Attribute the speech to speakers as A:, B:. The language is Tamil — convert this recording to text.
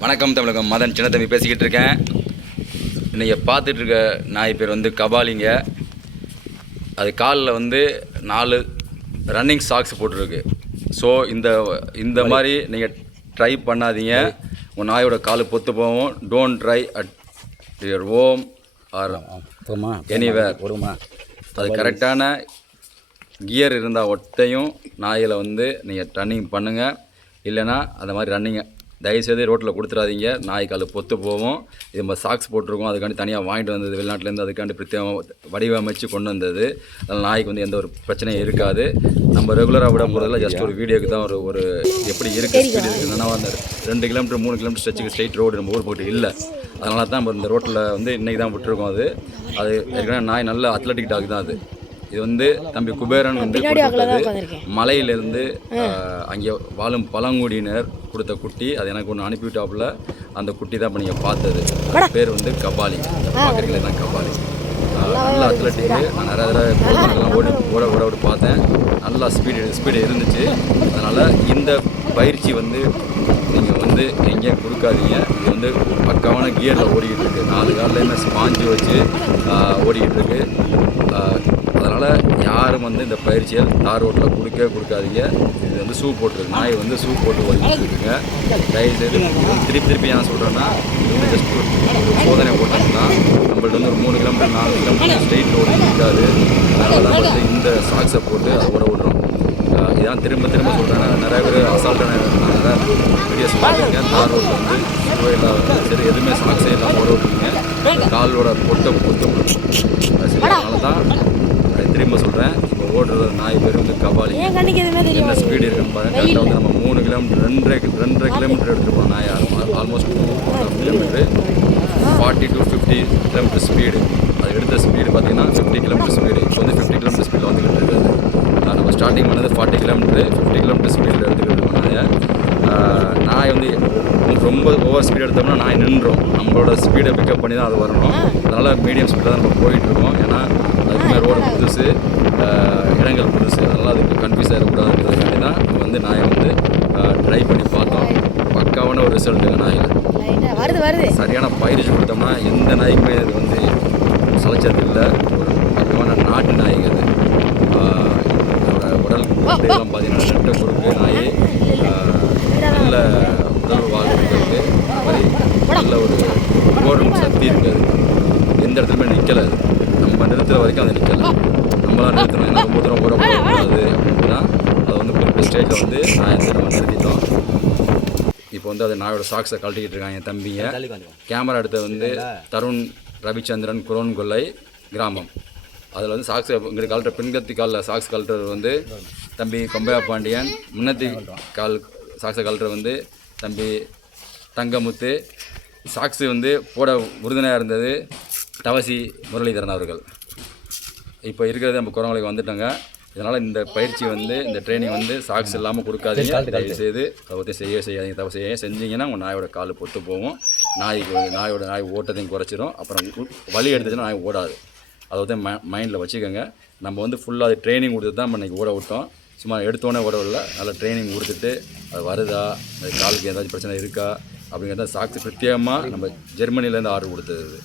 A: வணக்கம் தமிழகம். மதன் சின்னத்தம்பி பேசிக்கிட்டு இருக்கேன். இன்னைக்கு பார்த்துட்டு இருக்க நாய் பேர் வந்து கபாலிங்க. அது காலில் வந்து நாலு ரன்னிங் சாக்ஸ் போட்டிருக்கு. ஸோ இந்த இந்த மாதிரி நீங்கள் ட்ரை பண்ணாதீங்க. உங்கள் நாயோட கால் பொத்து போகும். Don't try at your home or anywhere அது கரெக்டான கியர் இருந்தால் ஒட்டையும் நாயில் வந்து நீங்கள் ரன்னிங் பண்ணுங்கள் இல்லைன்னா அந்த மாதிரி ரன்னிங்கை தயவுசெய்து ரோட்டில் கொடுத்துறாதீங்க நாய் கால் பொத்து போகும். இது நம்ம சாக்ஸ் போட்டிருக்கோம். அதுக்காண்டி தனியாக வாங்கிட்டு வந்தது வெளிநாட்டிலேருந்து அதுக்காண்டி பிரத்யேகம் வடிவமைச்சு கொண்டு வந்தது. அதனால் நாய்க்கு வந்து எந்த ஒரு பிரச்சனையும் இருக்காது. நம்ம ரெகுலராக விட போகிறதில்ல ஜஸ்ட் ஒரு வீடியோக்கு தான் ஒரு ஒரு எப்படி இருக்குது ஸ்பீடு இருக்குதுன்னா அந்த ரெண்டு கிலோமீட்டர் மூணு கிலோமீட்டர் ஸ்ட்ரெச்சுக்கு ஸ்ட்ரைட் ரோடு நம்ம ஊர் போட்டு இல்லை. அதனால தான் நம்ம இந்த ரோட்டில் வந்து இன்றைக்கி தான் விட்டுருக்கோம் அது. அது ஏற்கனவே நாய் நல்ல அத்லட்டிக் டாக் தான் அது. இது வந்து தம்பி குபேரன் வந்து கொடுத்தது. மலையிலிருந்து அங்கே வாழும் பழங்குடியினர் கொடுத்த குட்டி அது எனக்கு ஒன்று அனுப்பிவிட்டாப்புல. அந்த குட்டி தான் இப்போ நீங்கள் பார்த்தது. அது பேர் வந்து கபாலி. பார்க்குறீங்களே தான் கபாலி. நல்ல அத்லட்டிக்கு நான் நிறைய தடவை ஓடி ஓட ஓட ஓட பார்த்தேன். நல்லா ஸ்பீடு ஸ்பீடு இருந்துச்சு. அதனால் இந்த பயிற்சி வந்து நீங்கள் வந்து எங்கேயும் கொடுக்காதீங்க. இது வந்து பக்காவான கியரில் ஓடிக்கிட்டு இருக்கு. நாலு காலில் என்ன ஸ்பாஞ்சு வச்சு ஓடிக்கிட்டு இருக்கு. அதனால் யாரும் வந்து இந்த பயிற்சியை தார் ரோட்டில் கொடுக்கவே கொடுக்காதீங்க. இது வந்து ஷூ போட்டுருக்கு. நாய் வந்து ஷூ போட்டு ஓடிக்கிட்டு தயவுசெய்து திருப்பி திருப்பி ஏன் சொல்கிறேன்னா இது வந்து ஜஸ்ட் ஒரு சோதனை ஓட்டம்னா நம்மள்ட்ட வந்து ஒரு மூணு கிலோமீட்டர் நாலு கிலோமீட்டர் ஸ்ட்ரெயிட் ரோடு இருக்காது அதனால தான் வந்து இந்த சாக்ஸை போட்டு அதை ஓட விடுறோம் இதான் திரும்ப திரும்ப சொல்கிறேன் நிறைய பேர் அசால்ட்டான வீடியோஸ் பார்த்துருக்கேன். தார் ரோட்டில் வந்து ஷூ இல்லாத சரி எதுவுமே சாக்ஸே இல்லாமல் ஓட விட்டுருங்க காலோட பொட்டை பொத்தம் சரி அதனால தான் சொல்கிறேன் இப்போ ஓடுற நாய் பேர் வந்து கபாலி. என்ன ஸ்பீடு இருக்குன்னு பாருங்க. கரெக்டாக வந்து நம்ம மூணு கிலோமீட்டர் ரெண்டரை ரெண்டரை கிலோமீட்டர் எடுத்துருப்போம் நாய் almost two kilometre forty to fifty kilometre speed அது எடுத்த ஸ்பீடு பார்த்தீங்கன்னா ஃபிஃப்டி கிலோமீட்டர் ஸ்பீடு இப்போ வந்து ஃபிஃப்டி கிலோமீட்டர் ஸ்பீடில் வந்துக்கிட்டு இருக்குது நம்ம ஸ்டார்டிங் பண்ணது ஃபார்ட்டி கிலோமீட்டர் ஃபிஃப்டி கிலோமீட்டர் ஸ்பீடில் எடுத்துக்கிட்டு இருக்கோம் நாயை. நாய் வந்து ரொம்ப ஓவர் ஸ்பீடு எடுத்தோம்னா நாய் நின்றோம். நம்மளோட ஸ்பீடை பிக்கப் பண்ணி தான் அது வரணும். அதனால் மீடியம் ஸ்பீடில் தான் நம்ம போயிட்டு இருக்கோம் ஏன்னா அதுக்குமே ரோடு புதுசு இடங்கள் புதுசு. அதனால் அதுக்கு கன்ஃபியூஸ் ஆகிடக்கூடாதுன்றதுக்காண்டி தான் வந்து நாயை வந்து ட்ரை பண்ணி பார்த்தோம். பக்காவான ஒரு ரிசல்ட்டுங்க நாயில்
B: வருது வருது.
A: சரியான பயிற்சி கொடுத்தோம்னா எந்த நாய்க்குமே அது வந்து சலைச்சது இல்லை. ஒரு பக்கமான நாட்டு நாய்ங்க அது உடல் பார்த்தீங்கன்னா ரெட்டை குறுக்கு நாய். நல்ல உடல் வாழ்க்கை மாதிரி நல்ல ஒரு ஓடும் சக்தி இருக்குது அது எந்த இடத்துலையுமே நிற்கலை அது நம்ம நிறுத்துற வரைக்கும் அது நிற்கலை நம்மளாம் நிறுத்தணும் ஏன்னா ரொம்ப தூரம் ஓடக்கூடாது அப்படின்னா அது வந்து குறிப்பிட்ட ஸ்டேஜில் வந்து நான் நம்ம நிறுத்திட்டோம் இப்போ வந்து அது நாயோட சாக்ஸை கழட்டிக்கிட்டு இருக்காங்க என் தம்பிங்க.
C: கொஞ்சம்
A: கேமரா எடுத்தது வந்து தருண் ரவிச்சந்திரன் குரோன்கொல்லை கிராமம். அதில் வந்து சாக்ஸ் இங்கிட்டு கழட்ட பின்கத்தி காலில் சாக்ஸ் கழட்டுறது வந்து தம்பி கொம்பையா பாண்டியன். முன்னத்தி கால் சாக்ஸை கழட்டுறது வந்து தம்பி தங்கமுத்து. சாக்ஸு வந்து போட உறுதுணையாக இருந்தது தவசி முரளிதரன் அவர்கள். இப்போ இருக்கிறது நம்ம குரங்களுக்கு வந்துட்டோங்க. இதனால் இந்த பயிற்சி வந்து இந்த ட்ரைனிங் வந்து சாக்ஸ் இல்லாமல் கொடுக்காதீங்க. தயவு செய்து அதை பற்றி செய்ய செய்யாதீங்க. தப்பு செய்ய செஞ்சீங்கன்னா உங்கள் நாயோட கால் பொத்து போகும். நாய்க்கு நாயோட நாய் ஓட்டத்தையும் குறைச்சிரும். அப்புறம் வலி எடுத்துச்சுன்னா நாய் ஓடாது. அதை வந்து ம மைண்டில் வச்சுக்கோங்க. நம்ம வந்து ஃபுல்லாக அது ட்ரைனிங் கொடுத்து தான் நம்ம ஓட விட்டோம். சும்மா எடுத்தோடனே ஓட விடல நல்லா ட்ரைனிங் கொடுத்துட்டு அது வருதா? அது காலுக்கு ஏதாச்சும் பிரச்சனை இருக்கா? அப்படிங்கிறத சாக்ஸ் பிரத்யேகமாக நம்ம ஜெர்மனிலேருந்து ஆர்டர் கொடுத்தது.